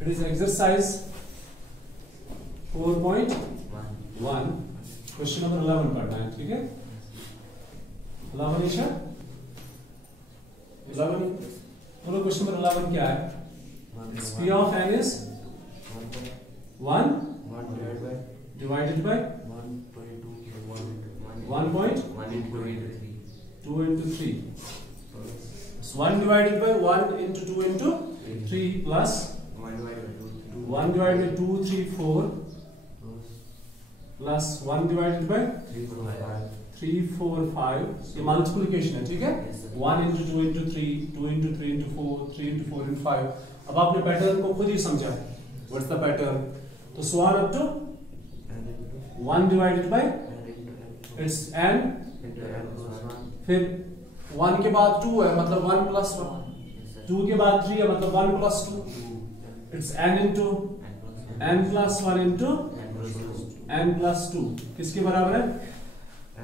It is exercise 4.1 question number 11 पढ़ना है, ठीक है। 11 ईशा 11 बोलो। क्वेश्चन नंबर 11 क्या है? P of n is 1 divided by 1.2 into 3. So 1 divided by 1 into 2 into 3 plus 1 divided by 2, 3, 4 plus 1 divided by 3, 4, 5. ये multiplication है, ठीक है। 1 into 2 into 3, 2 into 3 into 4, 3 into 4 into 5. अब आपने पैटर्न को खुद ही समझा है। What's the pattern? तो swan up to 1 divided by it's n, फिर 1 के बाद 2 है मतलब 1 plus 1, 2 के बाद 3 है मतलब 1 plus 2, it's n into n plus 1 into n plus 2 किसके बराबर है? n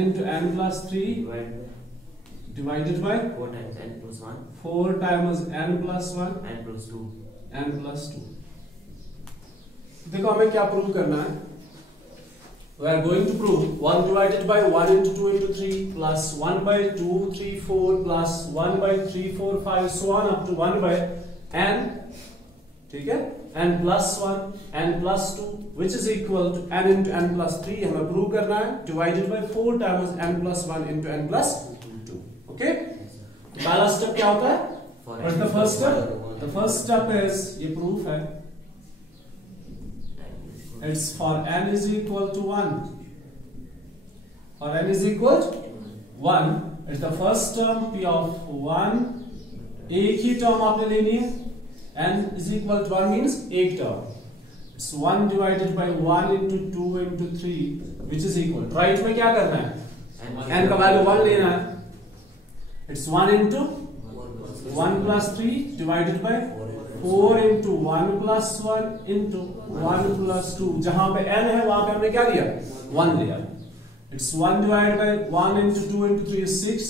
into n plus 3 divided by 4 times n plus 1 n plus 2. देखो हमें क्या प्रूव करना है? We are going to prove 1 divided by 1 into 2 into 3 plus 1 by 2, 3, 4 plus 1 by 3, 4, 5 so on up to 1 by n, ठीक है, n plus 1 n plus 2 which is equal to n into n plus 3 हमें prove करना है divided by 4 times n plus 1 into n plus 2. Okay? पहला step क्या होता है? What's the first step? The first step is ये proof है, it's for n is equal to 1. For n is equal to 1, it's the first term p of 1. एक ही term आपने लेनी है. n is equal to 1 means एक term. It's 1 divided by 1 into 2 into 3 which is equal. Right में क्या करना है? n का वैल्यू 1 लेना है. It's 1 into 1 plus 3 divided by 4 into 1 plus 1 into 1 plus 2. जहां पे n है वहां पे हमने क्या लिया? 1 लिया. It's 1 divided by 1 into 2 into 3 is 6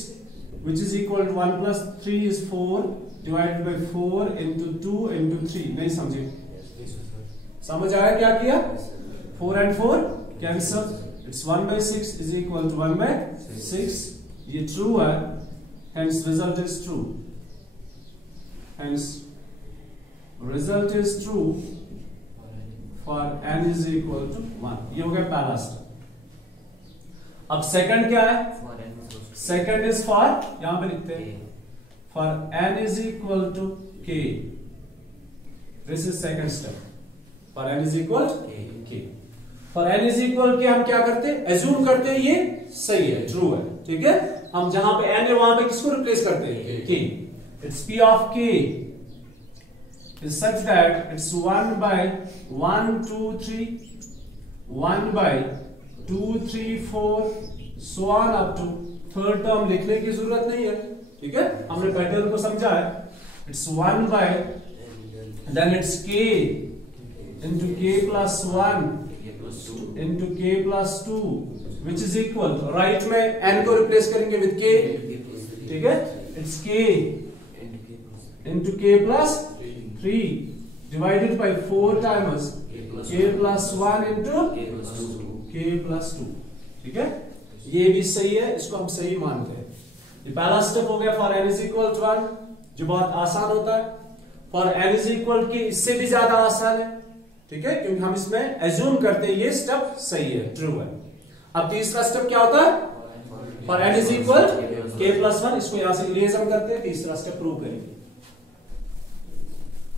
which is equal to 1 plus 3 is 4 divided by 4 into 2 into 3. नहीं समझे? समझ आया क्या किया? 4 and 4 cancel. It's 1 by 6 is equal to 1 by 6. ये true है, hence result is true. Hence result is true for n is equal to 1. ये हो गया पहला स्टेप. अब सेकंड क्या है? सेकंड इज फॉर, यहां पे लिखते हैं for n is equal to k. This is second step. For n is equal to k. For n is equal k हम क्या करते हैं? Assume करते हैं ये सही है, true है, ठीक है। हम जहां पे n है वहां पे किसको रिप्लेस करते हैं? k. It's p of k is such that it's 1 by 1, 2, 3, 1 by 2, 3, 4 so on up to third term लिखने की जरूरत नहीं है, ठीक है। हमने पैटर्न को समझा है. It's 1 by then it's k into k plus 1 into k plus 2 which is equal to right में n को रिप्लेस करेंगे with k, ठीक है। It's k into k plus 3 divided by 4 times k plus 1 into k plus 2, ठीक है। ये भी सही है, इसको हम सही मानते हैं. ये पहला स्टेप हो गया for n is equal to 1 जो बहुत आसान होता है. for n is equal to इससे भी ज्यादा आसान है, ठीक है, क्योंकि हम इसमें एज्यूम करते हैं ये स्टेप सही है, ट्रू है. अब तीसरा स्टेप क्या होता है? for n is equal to k plus 1. इसको यहां से इरेज हम करते हैं, तीसरा स्टेप प्रूव करेंगे.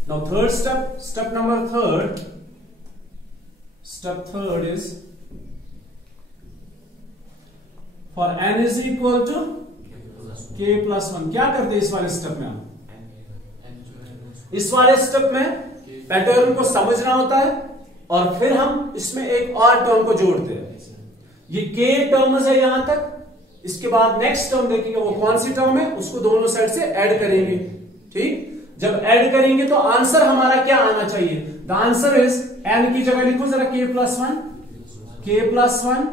Now third step number third. Step third is for n is equal to k plus 1. क्या करते हैं इस वाले स्टेप में? हम इस वाले स्टेप में पैटर्न को समझना होता है और फिर हम इसमें एक और टर्म को जोड़ते हैं. ये k टर्म्स है यहां तक. इसके बाद नेक्स्ट टर्म देखेंगे वो कौन सी टर्म है, उसको दोनों साइड से ऐड करेंगे, ठीक। जब ऐड करेंगे तो आंसर हमारा क्या आना चाहिए? द आंसर इज n की जगह लिखो जरा k plus 1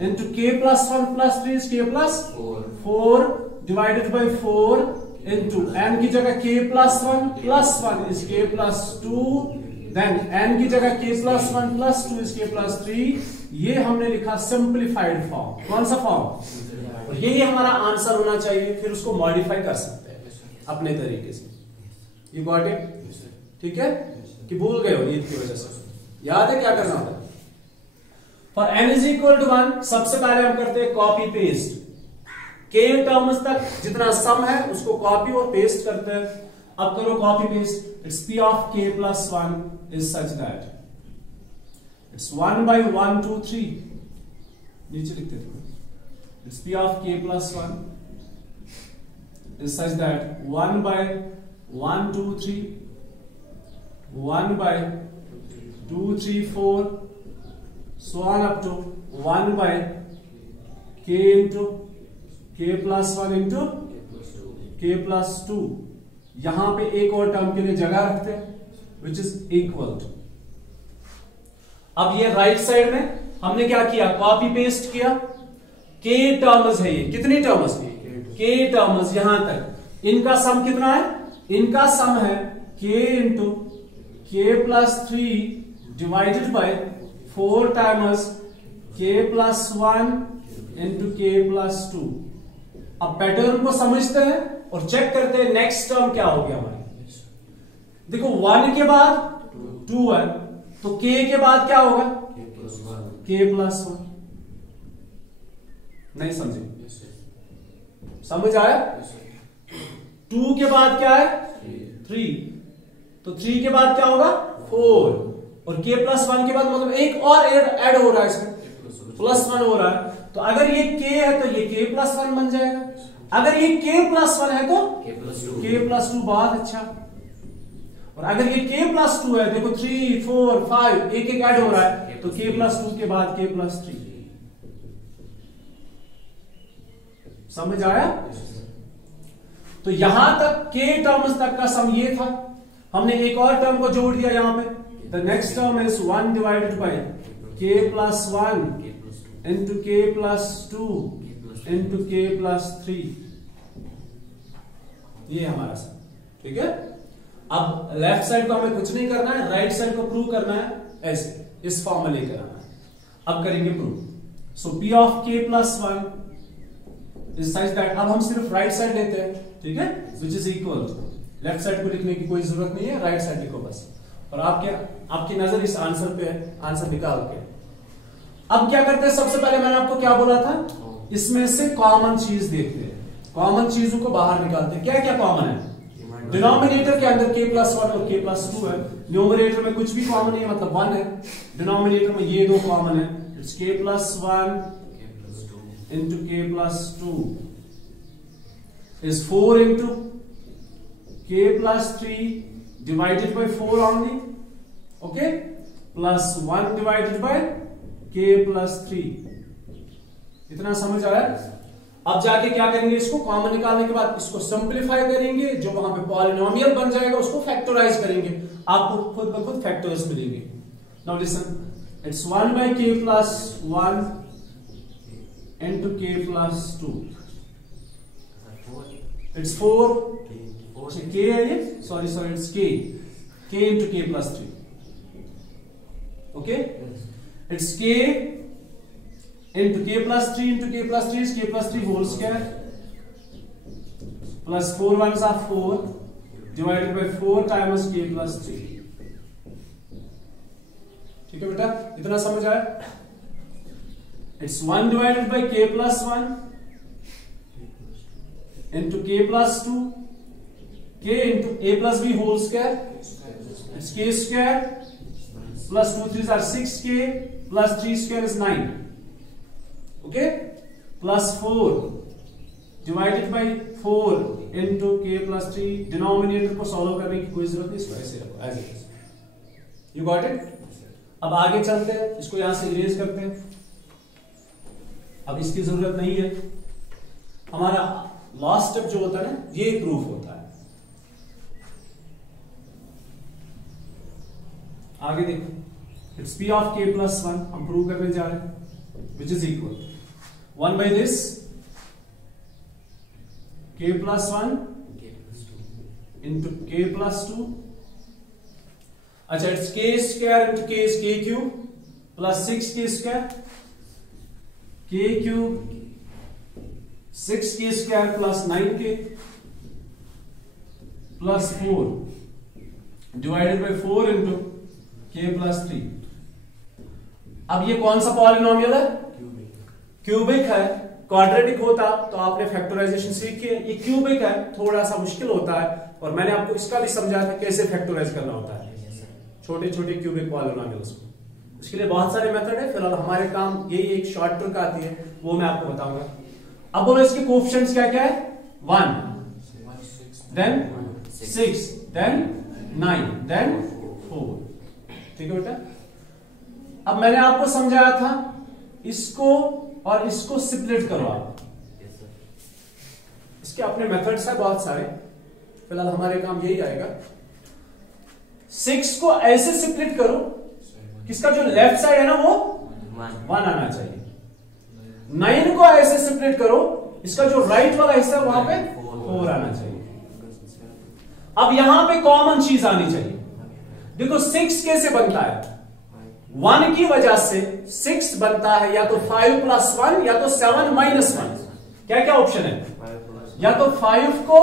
into k plus 1 plus 3 is k plus 4 divided by 4 into n की जगह k plus 1 is k plus 2, then n की जगह k plus 1 plus 2 is k plus 3। ये हमने लिखा सिंप्लीफाइड फॉर्म। कौन सा फॉर्म? और यही हमारा आंसर होना चाहिए। फिर उसको मॉडिफाई कर सकते हैं अपने तरीके से। You got it? ठीक है कि भूल गए हो ईद की वजह से? याद है क्या करना होता है? For n is equal to 1 सबसे पहले हम करते हैं कॉपी पेस्ट। k टर्म्स तक जितना सम है उसको कॉपी और पेस्ट करते हैं। अब करो copy paste. It's p of k plus 1 is such that it's 1 by 1 2 3, नीचे लिखते थे। It's p of k plus 1 is such that 1 by 1 2 3, 1 by 2 3 4, so on up to 1 by k into k plus 1 into k plus 2। यहां पे एक और term के लिए जगह रखते हैं विच इज इक्वल टू। अब ये राइट साइड में हमने क्या किया? कॉपी पेस्ट किया। k टर्म्स है, ये कितनी टर्म्स? k टर्म्स यहां तक। इनका सम कितना है? इनका सम है k into k plus 3 divided by 4 times k plus 1 into k plus 2। अब पैटर्न को समझते हैं और चेक करते हैं नेक्स्ट टर्म क्या हो गया हमारे। देखो 1 के बाद 2 है तो k के बाद क्या होगा? k plus 1। नहीं समझे? समझ आया? 2 के बाद क्या है? 3, तो 3 के बाद क्या होगा? 4, और k प्लस 1 के बाद मतलब एक और ऐड हो रहा है इसमें, प्लस 1 हो रहा है। तो अगर ये k है तो ये k प्लस 1 बन जाएगा। अगर ये k प्लस 1 है तो k प्लस 2। बहुत अच्छा। और अगर ये k प्लस 2 है, देखो 3 4 5 एक एक ऐड हो रहा है, तो k प्लस 2 के बाद k प्लस 3। समझ आया? तो यहां तक k टर्म्स तक का सम ये था। हमने एक और टर्म को जोड़ दिया यहां पे। The next term is 1 divided bye k plus 1 into k plus 2 into k plus 3। ये हमारा सम। ठीक है? अब लेफ्ट साइड को हमें कुछ नहीं करना है, राइट साइड को प्रूव करना है ऐसे, इस फॉर्म में लेकर आना है। अब करेंगे prove. So p of k plus 1 is such that, अब हम सिर्फ राइट साइड लेते हैं। ठीक है? Which is equal to, left side को लिखने की कोई जरूरत नहीं है, राइट साइड लिखो बस। और आपकी नजर इस आंसर पे है, आंसर निकाल के। अब क्या करते हैं? सबसे पहले मैंने आपको क्या बोला था, इसमें से कॉमन चीज देखते हैं, कॉमन चीजों को बाहर निकालते हैं। क्या क्या कॉमन है? डिनोमिनेटर के अंदर k प्लस 1 और k प्लस 2 है। न्यूमरेटर में कुछ भी कॉमन नहीं है, मतलब 1 है। डिनोमिनेटर में ये दो कॉमन है, it's k plus 1 into k plus 2 is 4 into k plus 3 divided by 4 only, okay, plus 1 divided by k plus 3। इतना समझ आया? अब जाके क्या करेंगे? इसको कॉमन निकालने के बाद इसको सिंप्लीफाई करेंगे, जो वहां पे पॉलिनोमियल बन जाएगा उसको फैक्टराइज करेंगे, आपको खुद ब खुद फैक्टर्स मिलेंगे। Now listen, it's 1 by k plus 1 into k plus 2, it's 4 k है ये, sorry it's k into k plus 3, okay. It's k into k plus 3 into k plus 3 is k plus 3 whole square plus 4 ones are 4 divided by 4 times k plus 3। ठीक है बेटा, इतना समझ आया? It's 1 divided by k plus 1 into k plus 2 k into a plus b whole square, it's k square plus 2 3s are 6k plus 3 square is 9, okay, plus 4 divided by 4 into k plus 3। Denominator को solve करने की कोई जरूरत नहीं, इसको ऐसे रखो as it is. You got it? अब आगे चलते हैं, इसको यहां से इरेज करते हैं, अब इसकी जरूरत नहीं है। हमारा लास्ट स्टेप जो होता है ना, ये प्रूफ होता है। आगे देखो, it's p of k plus 1 हम प्रूव करने जा रहे हैं, विच is equal 1 by this k plus 1 into के प्लस 2। अच्छा, इट्स के स्क्वायर इंटू के इज के क्यूब प्लस 6 के स्क्वायर, के क्यूब 6 के स्क्वायर प्लस 9 के प्लस 4 डिवाइडेड बाई 4 इंटू के प्लस 3। अब ये कौन सा पॉलिनोमियल है? क्यूबिक है। क्वाड्रेटिक होता तो आपने फैक्टराइजेशन सीखी है, ये क्यूबिक है, थोड़ा सा मुश्किल होता है, और मैंने आपको इसका भी समझाया था कैसे फैक्टराइज करना होता है छोटे छोटे क्यूबिक पॉलिनोमियल्स को। उसके लिए बहुत सारे मेथड है, फिलहाल हमारे काम यही एक शॉर्ट ट्रिक आती है, वो मैं आपको बताऊंगा। अब बोलो इसके कोएफिशिएंट्स क्या क्या है? 1, देन 6, देन 9, देन 4। ठीक है बेटा। अब मैंने आपको समझाया था इसको और इसको स्प्लिट करो आप। इसके अपने मेथड्स है बहुत सारे, फिलहाल हमारे काम यही आएगा। 6 को ऐसे स्प्लिट करो किसका जो लेफ्ट साइड है ना वो 1 आना चाहिए। 9 को ऐसे स्प्लिट करो, इसका जो राइट वाला हिस्सा है वहां पे 4 आना चाहिए। अब यहां पे कॉमन चीज आनी चाहिए। देखो 6 कैसे बनता है? 1 की वजह से 6 बनता है, या तो 5 + 1 या तो 7 - 1। क्या क्या ऑप्शन है? या तो 5 को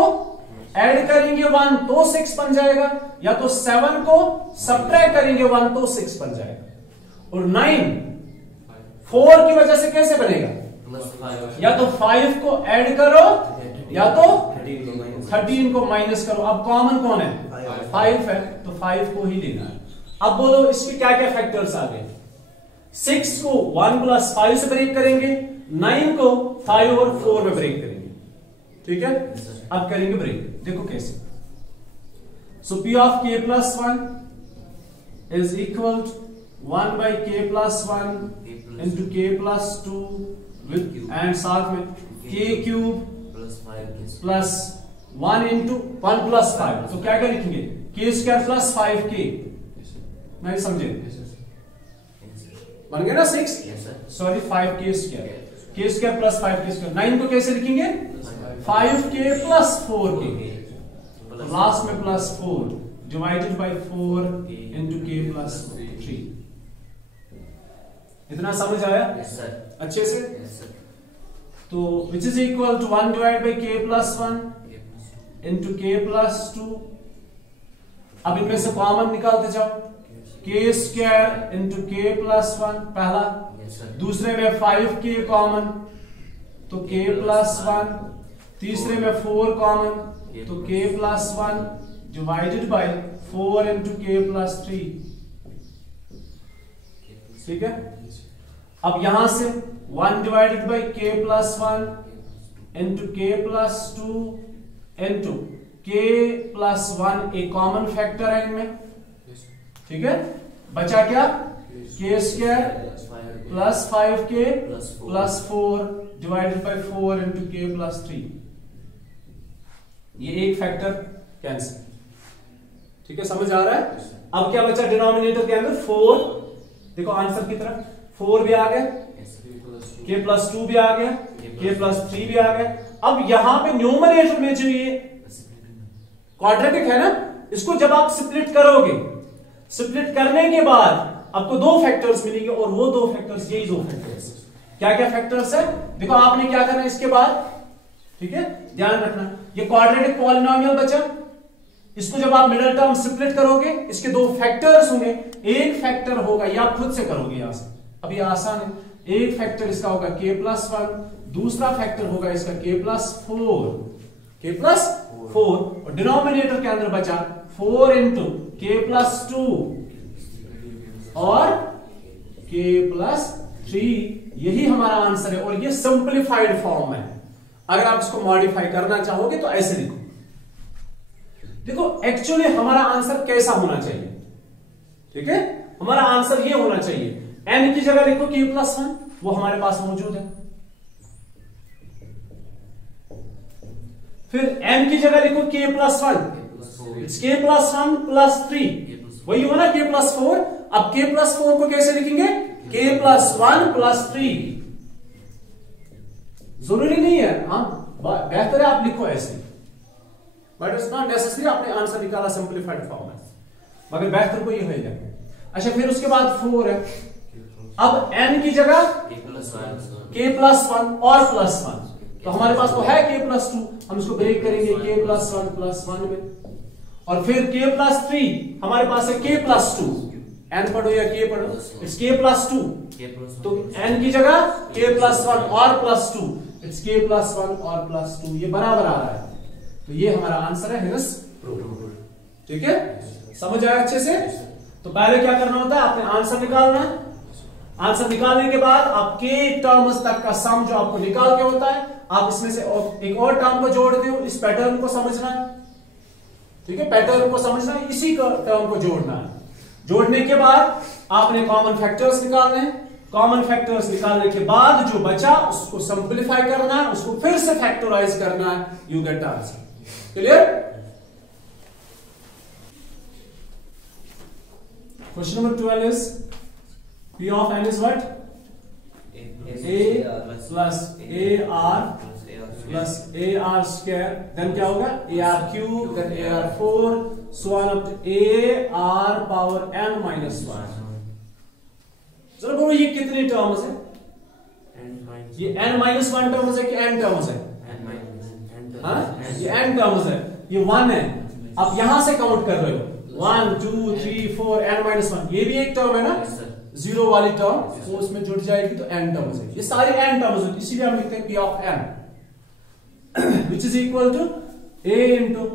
ऐड करेंगे 1 तो 6 बन जाएगा, या तो 7 को सब्ट्रैक्ट करेंगे 1 तो 6 बन जाएगा। और 9 4 की वजह से कैसे बनेगा? या तो 5 को ऐड करो या तो 13 को माइनस करो। अब कॉमन कौन है? 5 है, तो 5 को ही लेना है। अब बोलो इसके क्या क्या फैक्टर्स आ गए? 6 को 1 + 5 से ब्रेक करेंगे, 9 को 5 और 4 में ब्रेक करेंगे। ठीक है, अब करेंगे ब्रेक। देखो कैसे। सो P of k + 1 is equal 1 by k + 1 into k + 2 with and साथ में k क्यूब प्लस 1 into 1 + 5। तो क्या क्या लिखेंगे? k square plus 5k। नहीं समझे? बन गया ना 6? Sorry 5k square, k square plus 5k square. 9 को कैसे लिखेंगे? 5k + 4k, लास्ट में plus 4 divided by 4 into k + 3। इतना समझ आया? अच्छे से? तो which is equal to 1 divide by k + 1 into k + 2। अब इनमें से कॉमन निकालते जाओ। k स्क्वायर इंटू k + 1 पहला, दूसरे में 5k कॉमन तो k + 1, तीसरे में 4 कॉमन तो k + 1 divided bye 4 into k + 3। ठीक है। अब यहां से 1 divided bye k + 1 into k + 2 into k + 1 एक कॉमन फैक्टर है इनमें। ठीक है, बचा क्या? k square plus 5k plus 4 divided by 4 into k + 3। ये एक फैक्टर कैंसिल। ठीक है, समझ आ रहा है? अब क्या बचा डिनोमिनेटर के अंदर? 4। देखो आंसर की तरफ 4 भी आ गया, k + 2 भी आ गया, k + 3 भी आ गया। अब यहां पे न्यूमरेटर में जो ये क्वाड्रेटिक है ना, इसको जब आप स्प्लिट करोगे, स्प्लिट करने के बाद आपको 2 फैक्टर्स मिलेंगे, और वो 2 फैक्टर्स यही 2 फैक्टर्स। क्या क्या फैक्टर्स है? देखो आपने क्या करना है इसके बाद। ठीक है, ध्यान रखना। ये क्वाड्रेटिक पॉलिनोमियल बचा, इसको जब आप मिडिल टर्म स्प्लिट करोगे, इसके 2 फैक्टर्स होंगे। एक फैक्टर होगा, ये आप खुद से करोगे यहां से, अभी आसान है। एक फैक्टर इसका होगा k + 1, दूसरा फैक्टर होगा इसका k + 4, k + 4, और डिनोमिनेटर के अंदर बचा 4 इंटू k + 2 और k + 3। यही हमारा आंसर है, और ये सिंपलीफाइड फॉर्म में है। अगर आप इसको मॉडिफाई करना चाहोगे तो ऐसे लिखो। देखो एक्चुअली हमारा आंसर कैसा होना चाहिए? ठीक है, हमारा आंसर ये होना चाहिए, n की जगह लिखो k + 1, वो हमारे पास मौजूद है। फिर n की जगह लिखो k + 1, इट्स k + 1 + 3, वही हुआ ना k + 4। अब k + 4 को कैसे लिखेंगे? k + 1 + 3। जरूरी नहीं है, हाँ बेहतर है आप लिखो ऐसे, बट इट्स नॉट नेसेसरी आपने आंसर निकाला सिंपलीफाइड फॉर्म में, मगर बेहतर को ये है। अच्छा फिर उसके बाद 4 है। अब n की जगह k प्लस 1 और प्लस 1, तो हमारे पास तो है k प्लस 2, हम इसको ब्रेक करेंगे k प्लस 1 प्लस 1 में, और फिर k प्लस 3 हमारे पास है k प्लस 2, n पढ़ो या k पढ़ो, इट्स k प्लस 2, तो n की जगह k प्लस 1 और प्लस 2, इट्स k प्लस 1 और प्लस 2, ये बराबर आ रहा है, तो ये हमारा आंसर है हिनस प्रूफ। ठीक है, समझ आया अच्छे से? तो पहले क्या करना होता है, आपने आंसर निकालना है, आंसर निकालने के बाद आप k टर्म्स तक का सम जो आपको निकाल के होता है, आप इसमें से एक और टर्म को जोड़ते हो, इस पैटर्न को समझना है। ठीक है, पैटर्न को समझना है, इसी टर्म को जोड़ना है। जोड़ने के बाद आपने कॉमन फैक्टर्स निकालने हैं, कॉमन फैक्टर्स निकालने के बाद जो बचा उसको सिंपलीफाई करना है, उसको फिर से फैक्टराइज करना है, you get answer. Clear? Question number 12 is P of n is what? A plus AR plus AR square, then क्या होगा? AR cube, then AR 4, so on up to AR power n minus 1. जरा बोलो ये कितने terms है? ये n minus 1 terms है कि n टर्म्स है? हाँ, ये n टर्म्स है, ये 1 है। अब यहां से काउंट कर रहे हो 1 2 3 4 n minus 1, ये भी एक टर्म है ना, जीरो वाली टर्म, वो उसमें जुड़ जाएगी तो n टर्म्स है, ये सारी n टर्म्स है, इसीलिए हम लिखते हैं p of n which is equal to a into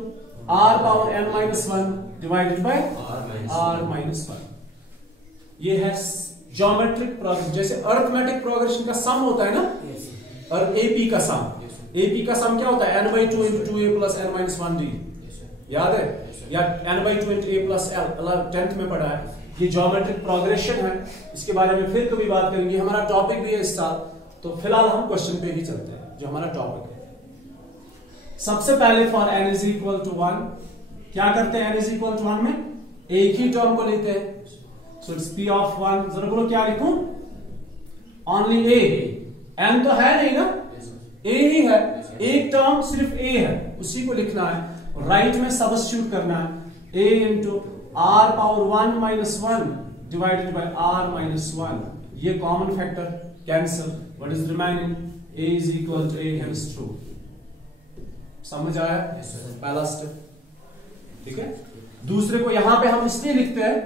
r power n minus 1 divided by r minus 1। ये है ज्योमेट्रिक प्रोग्रेशन, जैसे अरिथमेटिक प्रोग्रेशन का सम होता है ना, और AP का सम, AP का सम क्या होता है? n by 2 into 2a plus n minus 1d, याद है? या n by 2 into a plus l, 10th में पढ़ा है। ये ज्योमेट्रिक प्रोग्रेशन है, इसके बारे में फिर कभी बात करेंगे, हमारा टॉपिक भी है इस साल, तो फिलहाल हम क्वेश्चन पे ही चलते हैं जो हमारा टॉपिक है। सबसे पहले for n is equal to 1 क्या करते हैं? n is equal to 1 में एक ही टर्म को लेते हैं, so it's p of 1, जरा बोलो क्या लिखूं? only a, n तो है नहीं ना, a ही है, एक टर्म सिर्फ a है, उसी को लिखना है, राइट में सब्स्टिट्यूट करना है, a into r power 1 minus 1 divided by r minus 1, ये common factor cancel, what is remaining? a is equal to a, hence true। समझ आया? पहला स्टेप। ठीक है, दूसरे को यहां पे हम इसलिए लिखते हैं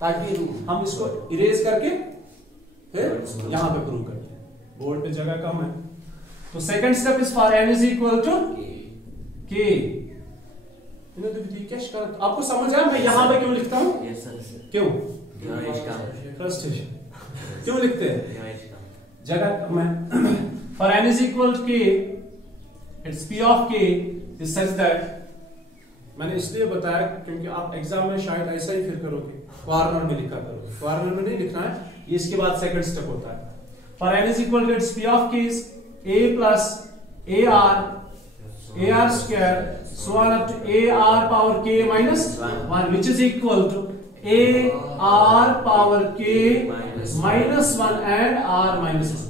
ताकि हम इसको इरेज करके फिर यहां पे प्रूव करते हैं, बोर्ड पे जगह कम है। तो second step is for n is equal to k। आपको समझ आया मैं यहां पे क्यों लिखता हूं? क्यों? क्यों लिखते हैं? जगह में for n is equal to k, it's p of k is such that, मैंने इसलिए बताया क्योंकि आप एग्जाम में शायद ऐसा ही फिर करोगे, कॉर्नर में लिखा करोगे, कॉर्नर में नहीं लिखना है, ये इसके बाद सेकंड स्टेप होता है। For n is equal to its p of k is a plus ar square so on up to ar power k minus 1 which is equal to ar power k minus 1 and r minus 1।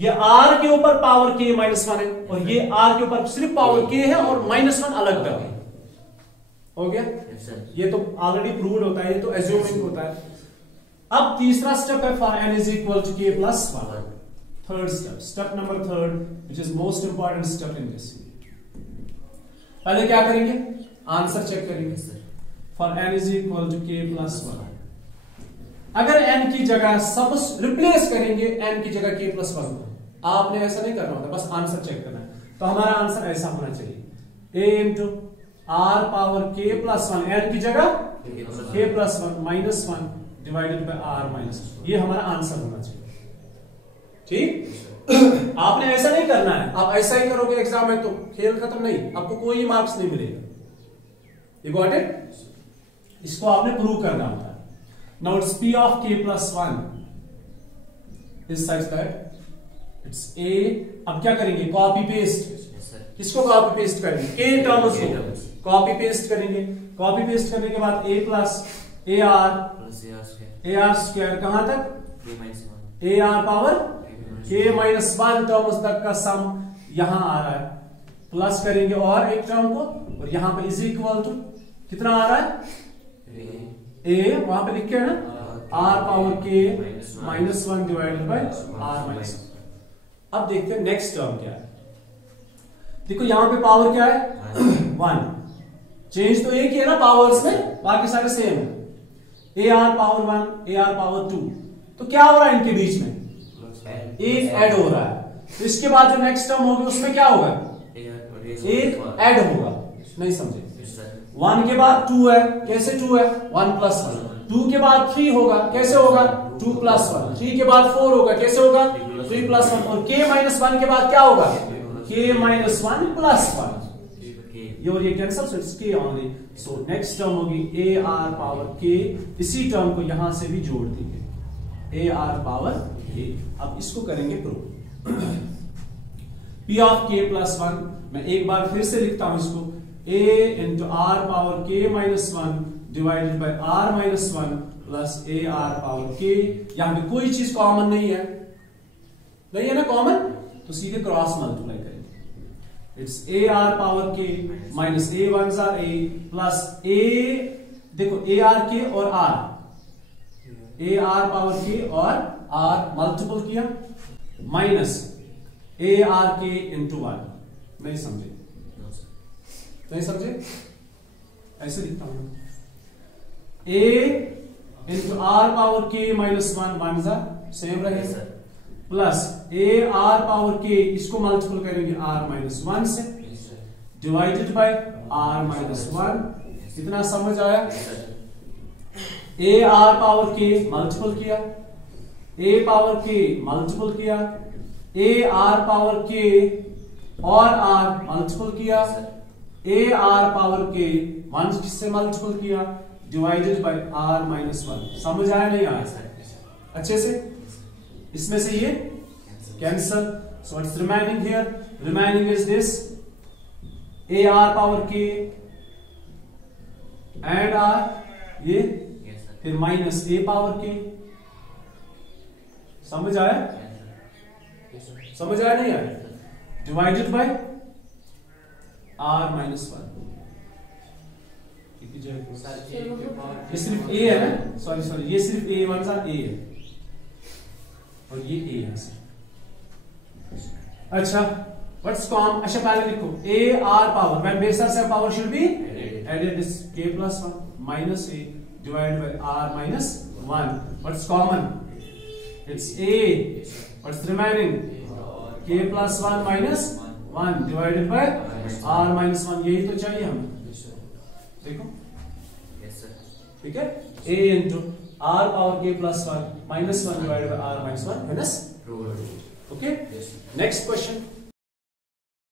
ये r के ऊपर power k minus 1 है, और ये r के ऊपर सिर्फ power k है और minus 1 अलग टर्म है। हो गया? ये तो ऑलरेडी प्रूव्ड होता है, ये तो एज्यूमिंग होता है। अब तीसरा स्टेप है for n is equal to k plus 1। Third step, step number third, which is most important step in this. पहले क्या करेंगे? आंसर चेक करेंगे for n is equal to k plus 1। अगर n की जगह सब रिप्लेस करेंगे, n की जगह k plus 1, आपने ऐसा नहीं करना होता, बस आंसर चेक करना है। तो हमारा आंसर ऐसा होना चाहिए, a into r power k plus 1, n की जगह k plus 1 minus 1 divided by r minus 1, ये हमारा आंसर होना चाहिए। ठीक, आपने ऐसा नहीं करना है, आप ऐसा ही करोगे एग्जाम में तो खेल खत्म नहीं, आपको कोई मार्क्स नहीं मिलेगा। You got it? इसको आपने प्रूव करना होता है। Now it's p of k plus 1 is such that it's a। अब क्या करेंगे? Copy paste. किसको कॉपी पेस्ट करेंगे? k टर्म्स को कॉपी पेस्ट करेंगे। कॉपी पेस्ट करने के बाद a plus ar स्क्वायर कहां तक? ar power k minus 1 terms तक का सम यहां आ रहा है, प्लस करेंगे और एक टर्म को, और यहां पे इज इक्वल टू कितना आ रहा है ए, वहां पे लिख के है ना आर पावर के minus 1 divided by r minus 1। अब देखते हैं नेक्स्ट टर्म क्या है। देखो यहां पे पावर क्या है 1, चेंज तो एक ही है ना पावर्स में, बाकी सारे सेम है। A R power 1 A R power 2, तो क्या हो रहा है इनके बीच में, एक ऐड हो रहा है। तो इसके बाद जो नेक्स्ट टर्म होगी उसमें क्या होगा, एक ऐड होगा। नहीं समझे, 1 के बाद 2 है, कैसे 2 है 1 प्लस 1, 2 के बाद 3 होगा, कैसे होगा 2 प्लस 1, 3 के बाद 4 होगा, कैसे होगा 3 प्लस 1, और k माइनस 1 के बाद क्या होगा k माइनस 1 प्लस 1, ये और ये cancel, so it's k only. So next term होगी a r पावर k, इसी टर्म को यहां से भी जोड़ देंगे a r पावर k। अब इसको करेंगे prove. p of k plus 1, मैं एक बार फिर से लिखता हूं इसको, a into r power k minus 1 divided by r minus 1 plus a r power k। यहां पे कोई चीज कॉमन नहीं है, नहीं है ना कॉमन, तो सीधे क्रॉस मल्टीप्लाई करेंगे। It's a r power k minus a once r a plus a, देखो a r k और r, a r power k और r मल्टीपल किया, minus a r k into 1। नहीं समझे, नहीं समझे, ऐसे लिखता हूं, a into r power k minus 1 one जा सेम रहेगा, plus a r power k, इसको मल्टीपल करेंगे r माइनस 1 से, डिवाइडेड बाय r माइनस 1। इतना समझ आया। a r power k multiple किया, a पावर k मल्टीपल किया, a r पावर k और r मल्टीपल किया, a r पावर k 1 किससे मल्टीपल किया, डिवाइडेड बाय r माइनस 1। समझ आया नहीं आया अच्छे से, इसमें से ये cancel, so it's remaining here, remaining is this a r power k and r, ये फिर माइनस a पावर k। समझ आया, समझ आया नहीं आया, डिवाइडेड बाय r माइनस 1। ये सिर्फ a है ना, सॉरी सॉरी, ये सिर्फ a वन सा a है और ये a है। अच्छा व्हाट्स कॉमन, अच्छा पहले लिखो a r power, when base are same power should be added, is k plus 1 minus a divided by r minus 1। What's common, it's a, what's remaining k plus 1 minus 1 divided by r minus 1। यही तो चाहिए हमें, देखो ठीक है, a into r power k plus 1 minus 1 divided by r minus 1 है ना। Okay, next question.